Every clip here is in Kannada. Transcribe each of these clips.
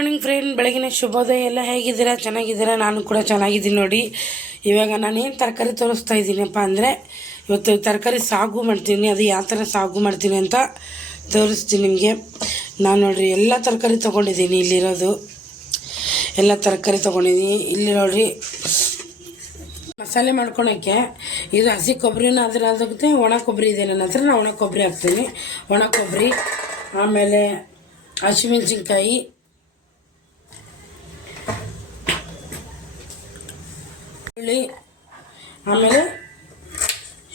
ಮಾರ್ನಿಂಗ್ ಫ್ರೆಂಡ್ ಬೆಳಗಿನ ಶುಭೋದಯ ಎಲ್ಲ ಹೇಗಿದ್ದೀರಾ? ಚೆನ್ನಾಗಿದ್ದೀರಾ? ನಾನು ಕೂಡ ಚೆನ್ನಾಗಿದ್ದೀನಿ ನೋಡಿ. ಇವಾಗ ನಾನು ಏನು ತರಕಾರಿ ತೋರಿಸ್ತಾ ಇದ್ದೀನಪ್ಪ ಅಂದರೆ, ಇವತ್ತು ತರಕಾರಿ ಸಾಗು ಮಾಡ್ತೀನಿ. ಅದು ಯಾವ ಥರ ಸಾಗು ಮಾಡ್ತೀನಿ ಅಂತ ತೋರಿಸ್ತೀನಿ ನಿಮಗೆ. ನಾನು ನೋಡಿರಿ, ಎಲ್ಲ ತರಕಾರಿ ತೊಗೊಂಡಿದ್ದೀನಿ ಇಲ್ಲಿರೋದು. ಎಲ್ಲ ತರಕಾರಿ ತೊಗೊಂಡಿದ್ದೀನಿ. ಇಲ್ಲಿ ನೋಡಿರಿ, ಮಸಾಲೆ ಮಾಡ್ಕೊಳಕ್ಕೆ ಇದು ಹಸಿ ಕೊಬ್ಬರಿನ ಅದ್ರ ಅದಕ್ಕೆ ಒಣ ಕೊಬ್ಬರಿ ಇದೆ ನನ್ನ ಹತ್ರ. ನಾನು ಒಣ ಕೊಬ್ಬರಿ ಹಾಕ್ತೀನಿ. ಒಣ ಕೊಬ್ಬರಿ, ಆಮೇಲೆ ಹಸಿಮೆಣ್ಸಿನ್ಕಾಯಿ ಹುಳಿ, ಆಮೇಲೆ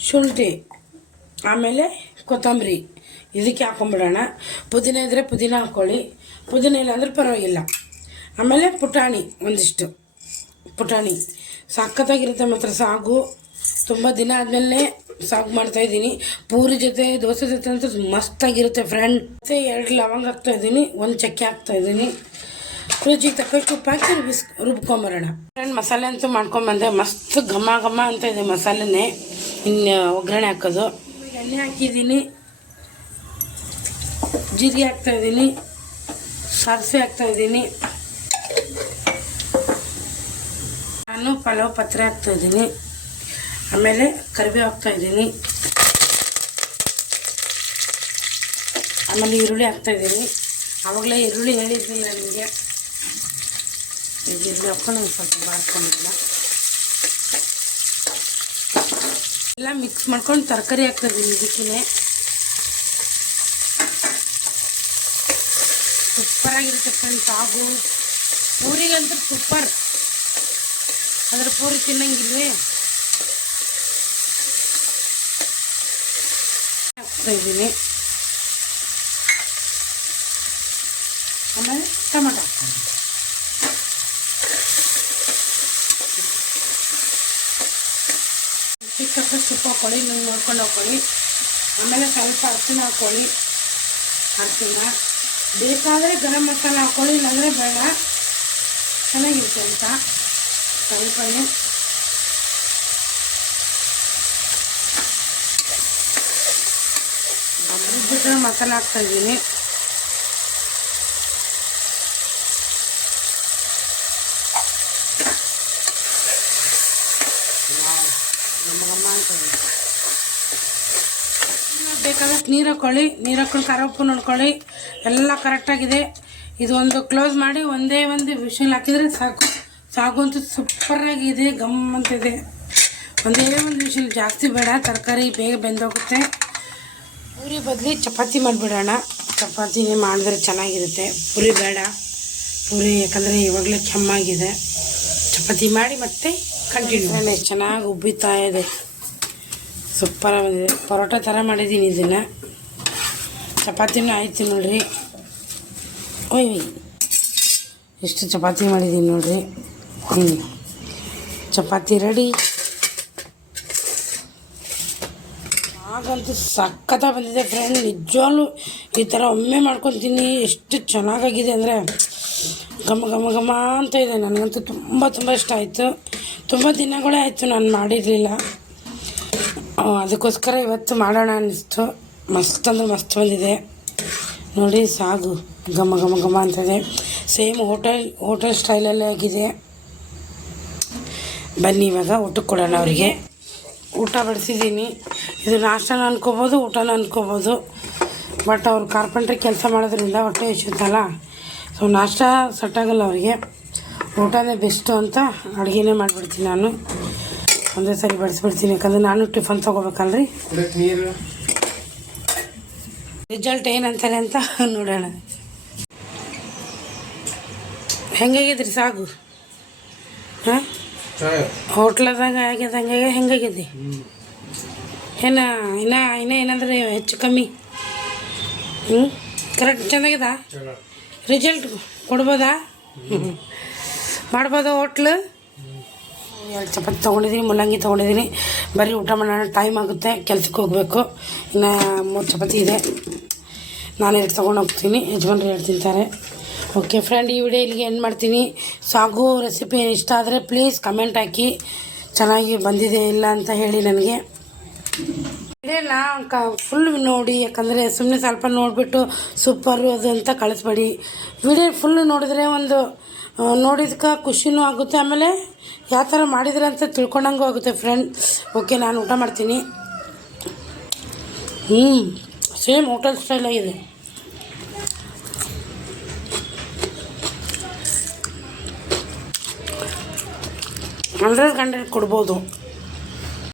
ಶುಂಠಿ, ಆಮೇಲೆ ಕೊತ್ತಂಬರಿ. ಇದಕ್ಕೆ ಹಾಕೊಂಬಿಡೋಣ. ಪುದೀನ ಇದ್ದರೆ ಪುದೀನ ಹಾಕ್ಕೊಳ್ಳಿ ಪುದೀನ ಇಲ್ಲ ಅಂದ್ರೆ ಪರವಾಗಿಲ್ಲ. ಆಮೇಲೆ ಪುಟಾಣಿ ಒಂದಿಷ್ಟು. ಪುಟಾಣಿ. ಸಖತ್ತಾಗಿರುತ್ತೆ ಮಾತ್ರ, ಸಾಗು. ತುಂಬ ದಿನ ಆದಮೇಲೆ ಸಾಗು ಮಾಡ್ತಾಯಿದ್ದೀನಿ ಪೂರಿ ಜೊತೆ, ದೋಸೆ ಜೊತೆ ಅಂತ ಮಸ್ತಾಗಿರುತ್ತೆ ಫ್ರೆಂಡ್ ಮತ್ತು ಎರಡು ಲವಂಗ ಹಾಕ್ತಾಯಿದ್ದೀನಿ ಒಂದು ಚಕ್ಕೆ ಹಾಕ್ತಾಯಿದ್ದೀನಿ ರುಚಿಗೆ ತಕ್ಕಷ್ಟು ಹಾಕಿ ರುಬಿಸ್ ರುಬ್ಕೊಂಬರೋಣ. ಫ್ರೆಂಡ್ ಮಸಾಲೆ ಅಂತೂ ಮಾಡ್ಕೊಂಬಂದೆ ಮಸ್ತ್ ಘಮ ಘಮ ಅಂತ ಇದೆ ಮಸಾಲೆನೇ. ಇನ್ನು ಒಗ್ಗರಣೆ ಹಾಕೋದು. ಎಣ್ಣೆ ಹಾಕಿದ್ದೀನಿ. ಜೀರಿಗೆ ಹಾಕ್ತಾಯಿದ್ದೀನಿ ಸಾಸಿವೆ ಹಾಕ್ತಾಯಿದ್ದೀನಿ ನಾನು ಪಲಾವ್ ಪತ್ರೆ ಹಾಕ್ತಾಯಿದ್ದೀನಿ ಆಮೇಲೆ ಕರಿಬೇವು ಹಾಕ್ತಾಯಿದ್ದೀನಿ ಆಮೇಲೆ ಈರುಳ್ಳಿ ಹಾಕ್ತಾಯಿದ್ದೀನಿ ಆವಾಗಲೇ ಈರುಳ್ಳಿ ಹೇಳಿದ್ದೀನಿ ನಿಮಗೆ. ಈಗ ಈರುಳ್ಳಿ ಹಾಕ್ಕೊಂಡು ಒಂದು ಸ್ವಲ್ಪ ಬಾಡ್ಕೊಂಡಿಲ್ಲ ಎಲ್ಲ ಮಿಕ್ಸ್ ಮಾಡ್ಕೊಂಡು ತರಕಾರಿ ಹಾಕ್ತಾಯಿದ್ದೀನಿ ಇದಕ್ಕೇ ಸೂಪರಾಗಿರುತ್ತೆ ಫ್ರೆಂಡ್ಸ್ ಸಾಗು. ಪೂರಿಗಂತೂ ಸೂಪರ್ ಅದ್ರ ಪೂರಿ ತಿನ್ನಂಗಿಲ್ವೇ? ಹಾಕ್ತಾ ಇದ್ದೀನಿ ಆಮೇಲೆ ಟೊಮೆಟೊ ಹಾಕ್ತೀನಿ ಚಿಕ್ಕಷ್ಟು ತುಪ್ಪ ಹಾಕ್ಕೊಳ್ಳಿ ನೀವು ನೋಡ್ಕೊಂಡು ಹಾಕ್ಕೊಳ್ಳಿ ಆಮೇಲೆ ಸ್ವಲ್ಪ ಅರ್ಶಿನ ಹಾಕ್ಕೊಳ್ಳಿ ಅರ್ಶಿನ ಬೇಕಾದರೆ ಗರಂ ಮಸಾಲೆ ಹಾಕ್ಕೊಳ್ಳಿ ಇಲ್ಲಾಂದರೆ ಬೇಡ. ಚೆನ್ನಾಗಿರುತ್ತೆ ಅಂತ. ಸ್ವಲ್ಪನೇ ಬಿಟ್ಟರೆ ಮಸಾಲೆ ಹಾಕ್ತಾ ಬೇಕಾದಷ್ಟು ನೀರು ಹಾಕ್ಕೊಳ್ಳಿ ನೀರು ಹಾಕೊಂಡು ಖಾರ ಉಪ್ಪು ನೋಡ್ಕೊಳ್ಳಿ. ಎಲ್ಲ ಕರೆಕ್ಟಾಗಿದೆ ಇದೊಂದು ಕ್ಲೋಸ್ ಮಾಡಿ ಒಂದೇ ಒಂದು ವಿಷಲ್ ಹಾಕಿದರೆ ಸಾಕು. ಸಾಗು ಅಂತೂ ಸೂಪರಾಗಿದೆ ಗಮ್ ಅಂತಿದೆ ಒಂದೇ ಒಂದು ವಿಷಲ್ ಜಾಸ್ತಿ ಬೇಡ, ತರಕಾರಿ ಬೇಗ ಬೆಂದೋಗುತ್ತೆ. ಪೂರಿ ಬದಲಿ ಚಪಾತಿ ಮಾಡಿಬಿಡೋಣ. ಚಪಾತಿ ಮಾಡಿದ್ರೆ ಚೆನ್ನಾಗಿರುತ್ತೆ. ಪೂರಿ ಬೇಡ. ಪೂರಿ ಯಾಕಂದರೆ ಇವಾಗಲೇ ಕೆಮ್ಮಾಗಿದೆ. ಚಪಾತಿ ಮಾಡಿ ಮತ್ತೆ ಕಂಟಿನ್ಯೂ ಚೆನ್ನಾಗಿ ಉಬ್ಬಿತಾ ಇದೆ. ಸೂಪರ್ ಬಂದಿದೆ ಪರೋಟ ಥರ ಮಾಡಿದ್ದೀನಿ ಇದನ್ನು. ಚಪಾತಿನೂ ಆಯ್ತು ನೋಡ್ರಿ. ಓಯ್ ಎಷ್ಟು ಚಪಾತಿ ಮಾಡಿದ್ದೀನಿ ನೋಡ್ರಿ. ಹ್ಞೂ ಚಪಾತಿ ರೆಡಿ. ಹಾಗಂತೂ ಸಖತ್ತ ಬಂದಿದೆ ಫ್ರೆಂಡ್. ನಿಜವಾಗ್ಲೂ ಈ ಥರ ಒಮ್ಮೆ ಮಾಡ್ಕೊತೀನಿ. ಎಷ್ಟು ಚೆನ್ನಾಗಾಗಿದೆ ಅಂದರೆ ಘಮ ಘಮ ಘಮ ಅಂತ ಇದೆ. ನನಗಂತೂ ತುಂಬ ತುಂಬ ಇಷ್ಟ ಆಯಿತು. ತುಂಬ ದಿನಗಳೇ ಆಯಿತು ನಾನು ಮಾಡಿರಲಿಲ್ಲ. ಅದಕ್ಕೋಸ್ಕರ ಇವತ್ತು ಮಾಡೋಣ ಅನ್ನಿಸ್ತು. ಮಸ್ತ್ ಅಂದ್ರೆ ಮಸ್ತ್ ಬಂದಿದೆ. ನೋಡಿ, ಸಾಗು. ಘಮ ಘಮ ಘಮ ಅಂತದೆ. ಸೇಮ್ ಹೋಟೆಲ್ ಹೋಟೆಲ್ ಸ್ಟೈಲಲ್ಲೇ ಆಗಿದೆ. ಬನ್ನಿ, ಇವಾಗ ಊಟಕ್ಕೆ ಕೊಡೋಣ ಅವರಿಗೆ. ಊಟ ಬಡಿಸಿದ್ದೀನಿ. ಇದು ನಾಷ್ಟನ ಅನ್ಕೋಬೋದು, ಊಟನ ಅನ್ಕೋಬೋದು. ಬಟ್ ಅವ್ರು ಕಾರ್ಪೆಂಟ್ರಿ ಕೆಲಸ ಮಾಡೋದ್ರಿಂದ ಹೊಟ್ಟೆ ಹೆಚ್ಚುತ್ತಲ್ಲ ಸೊ ನಾಷ್ಟ ಸೆಟ್ಟಾಗಲ್ಲ ಅವರಿಗೆ. ಊಟನೇ ಬೆಸ್ಟು ಅಂತ ಅಡುಗೆನೇ ಮಾಡಿಬಿಡ್ತೀನಿ ನಾನು. ಒಂದೇ ಸರಿ ಬಡಿಸ್ಬಿಡ್ತೀನಿ ಯಾಕಂದ್ರೆ ನಾನು ಟಿಫನ್ ತೊಗೋಬೇಕಲ್ರಿ? ರಿಸಲ್ಟ್ ಏನಂತಾರೆ ಅಂತ ನೋಡೋಣ. ಹೆಂಗಾಗಿದ್ರಿ ಸಾಗು? ಹಾಂ? ಹೋಟ್ಲದಾಗ ಆಗ್ಯದ ಹಂಗಾಗಿ ಹೆಂಗಾಗಿದೆ ಏನ ಇನ್ನ ಇನ್ನ ಏನಂದ್ರೆ ಹೆಚ್ಚು ಕಮ್ಮಿ? ಹ್ಞೂ ಕರೆಕ್ಟ್ ಚೆನ್ನಾಗಿದ? ರಿಸಲ್ಟ್ ಕೊಡ್ಬೋದಾ? ಹ್ಞೂ ಮಾಡ್ಬೋದಾ ಹೋಟ್ಲು? ಎರಡು ಚಪಾತಿ ತೊಗೊಂಡಿದ್ದೀನಿ ಮುಲ್ಲಂಗಿ ತೊಗೊಂಡಿದ್ದೀನಿ. ಬರೀ ಊಟ ಮಾಡೋಣ ಟೈಮ್ ಆಗುತ್ತೆ, ಕೆಲ್ಸಕ್ಕೆ ಹೋಗಬೇಕು. ಇನ್ನು ಮೂರು ಚಪಾತಿ ಇದೆ. ನಾನು ಎರಡು ತೊಗೊಂಡು ಹೋಗ್ತೀನಿ, ಯಜಮಾನ್ರು ಎರಡು ತಿಂತಾರೆ. ಓಕೆ ಫ್ರೆಂಡ್ ಈ ವಿಡಿಯೋ ಇಲ್ಲಿಗೆ ಏನು ಮಾಡ್ತೀನಿ. ಸಾಗು ರೆಸಿಪಿ ಇಷ್ಟ ಆದರೆ ಪ್ಲೀಸ್ ಕಮೆಂಟ್ ಹಾಕಿ. ಚೆನ್ನಾಗಿ ಬಂದಿದೆ ಇಲ್ಲ ಅಂತ ಹೇಳಿ ನನಗೆ. ಕ ಫುಲ್ ನೋಡಿ, ಯಾಕಂದರೆ ಸುಮ್ಮನೆ ಸ್ವಲ್ಪ ನೋಡಿಬಿಟ್ಟು ಸೂಪರು ಅದು ಅಂತ ಕಳಿಸ್ಬೇಡಿ. ವಿಡಿಯೋ ಫುಲ್ ನೋಡಿದ್ರೆ ಒಂದು ನೋಡಿದ್ಕೆ ಖುಷಿನೂ ಆಗುತ್ತೆ, ಆಮೇಲೆ ಯಾವ ಥರ ಮಾಡಿದ್ರೆ ಅಂತ ತಿಳ್ಕೊಂಡಂಗೂ ಆಗುತ್ತೆ ಫ್ರೆಂಡ್ ಓಕೆ ನಾನು ಊಟ ಮಾಡ್ತೀನಿ. ಹ್ಞೂ ಸೇಮ್ ಹೋಟೆಲ್ ಸ್ಟೈಲ್ ಆಗಿದೆ. ಹಂಡ್ರೆಡ್ ಹಂಡ್ರೆಡ್ ಕೊಡ್ಬೋದು.